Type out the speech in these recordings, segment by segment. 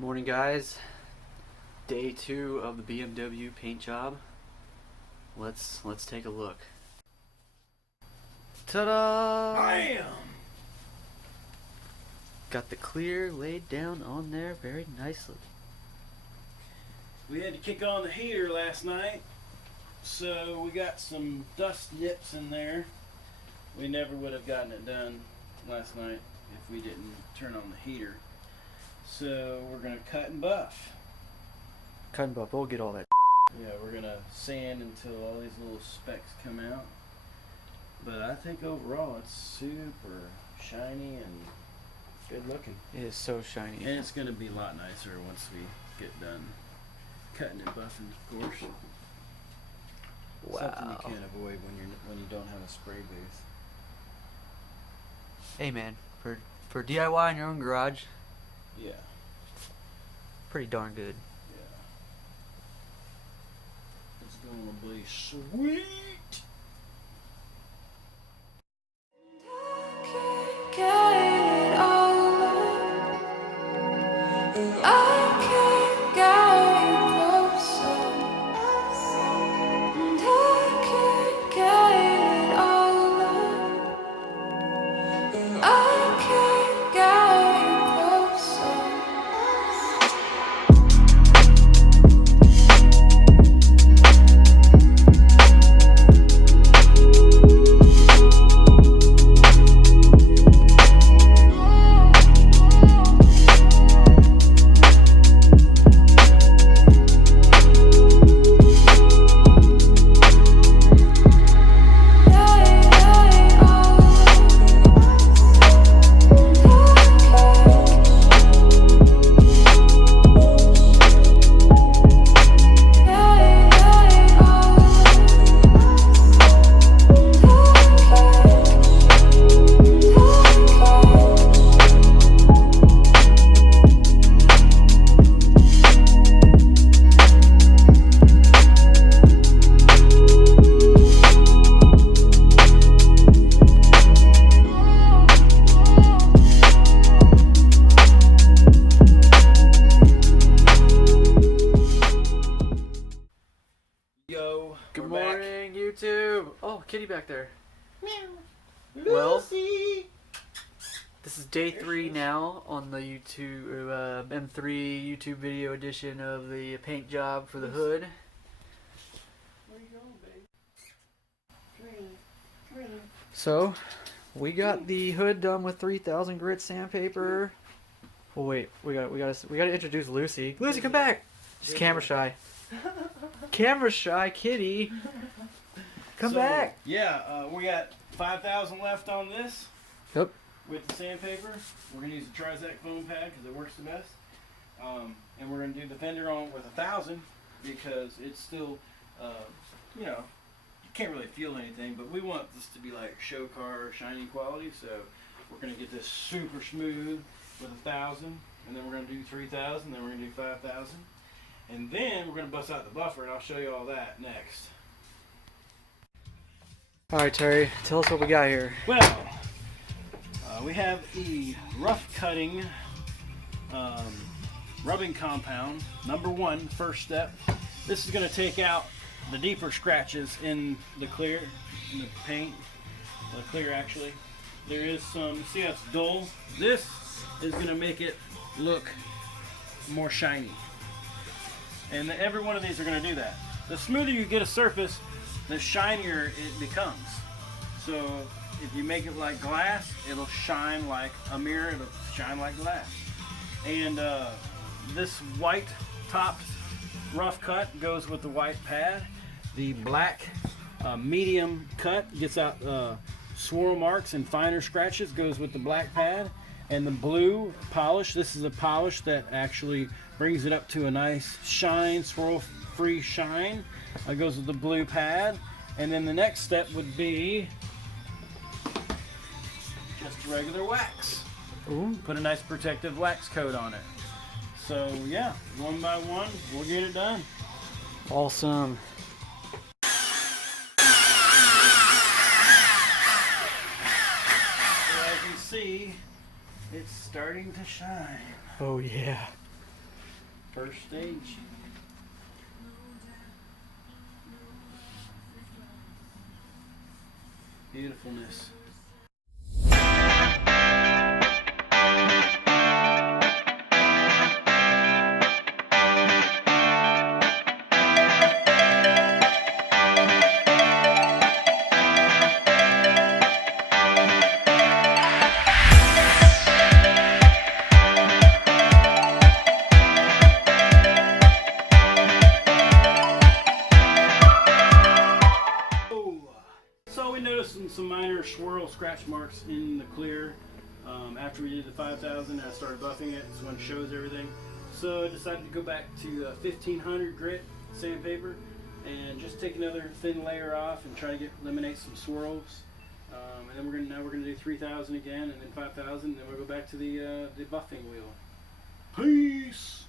Morning, guys. Day 2 of the BMW paint job. Let's take a look. Ta-da! Bam! Got the clear laid down on there very nicely. We had to kick on the heater last night, so we got some dust nips in there. We never would have gotten it done last night if we didn't turn on the heater. So we're gonna cut and buff. Cut and buff, we'll get all that. Yeah, we're gonna sand until all these little specks come out. But I think overall it's super shiny and good looking. It is so shiny. And it's gonna be a lot nicer once we get done cutting and buffing, of course. Something Wow. you can't avoid when you don't have a spray booth. Hey man, for DIY in your own garage, Yeah, pretty darn good. yeah. It's gonna be sweet. Yo, Good we're back. morning, YouTube. Oh, kitty back there. Meow. Well, Lucy. This is day There 3 she is. now on the M3 YouTube video edition of the paint job for the hood. Where you going, babe? Come here. So, we got the hood done with 3000 grit sandpaper. Oh wait, we gotta introduce Lucy. Lucy, come back. She's camera shy. Camera shy kitty. Come back. Yeah, we got 5,000 left on this. Yep. With the sandpaper, we're gonna use the Trizac foam pad because it works the best. And we're gonna do the fender on with 1,000 because it's still, you know, you can't really feel anything, but we want this to be like show car shiny quality. So we're gonna get this super smooth with 1,000, and then we're gonna do 3,000, then we're gonna do 5,000, and then we're gonna bust out the buffer, and I'll show you all that next. Alright, Terry, tell us what we got here. Well, we have the rough cutting rubbing compound. Number 1, first step. This is going to take out the deeper scratches in the clear, in the paint. The clear, actually. There is some, see how it's dull? This is going to make it look more shiny. And every one of these are going to do that. The smoother you get a surface, the shinier it becomes. So if you make it like glass, it'll shine like a mirror, it'll shine like glass. And this white topped rough cut goes with the white pad. The black medium cut gets out swirl marks and finer scratches, goes with the black pad. And the blue polish, this is a polish that actually brings it up to a nice shine, swirl free shine. Goes with the blue pad. And then the next step would be just regular wax. Ooh. Put a nice protective wax coat on it. So yeah, one by one, we'll get it done. Awesome. So as you see, it's starting to shine. Oh yeah. first stage. Beautifulness. So we noticed some minor swirl scratch marks in the clear. After we did the 5000, I started buffing it. This one shows everything. So I decided to go back to 1500 grit sandpaper and just take another thin layer off and try to eliminate some swirls. And then we're gonna do 3000 again, and then 5000. Then we'll go back to the buffing wheel. Peace.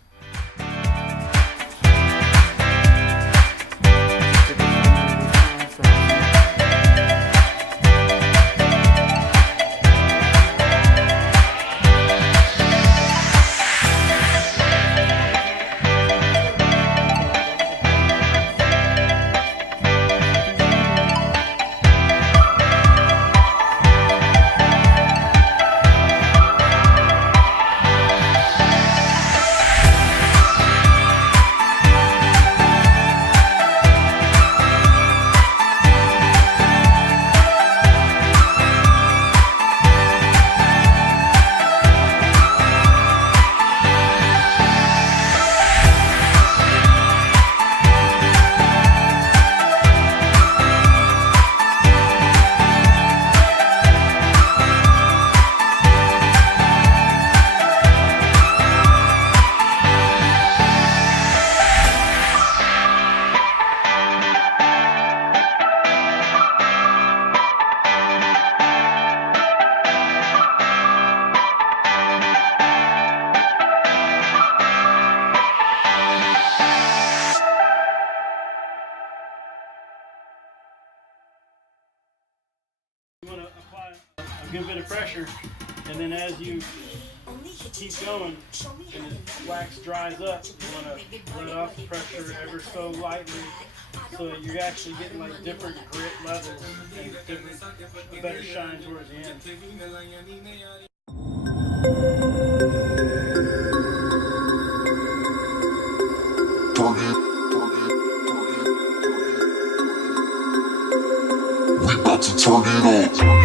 You want to apply a good bit of pressure, and then as you keep going and the wax dries up, you want to let off the pressure ever so lightly, so that you're actually getting like different grit levels and a better shine towards the end. We about to turn it on.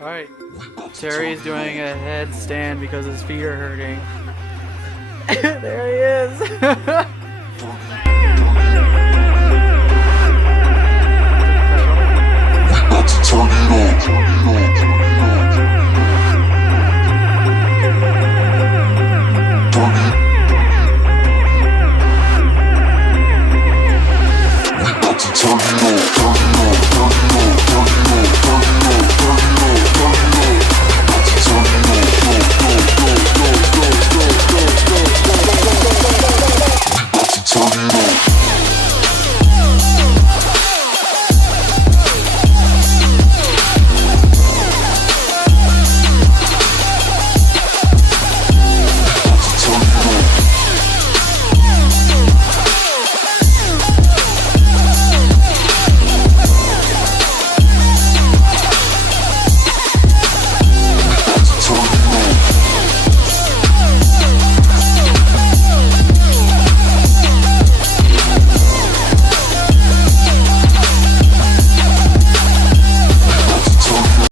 Alright, Terry's doing a headstand because his feet are hurting. There he is! Turn it on.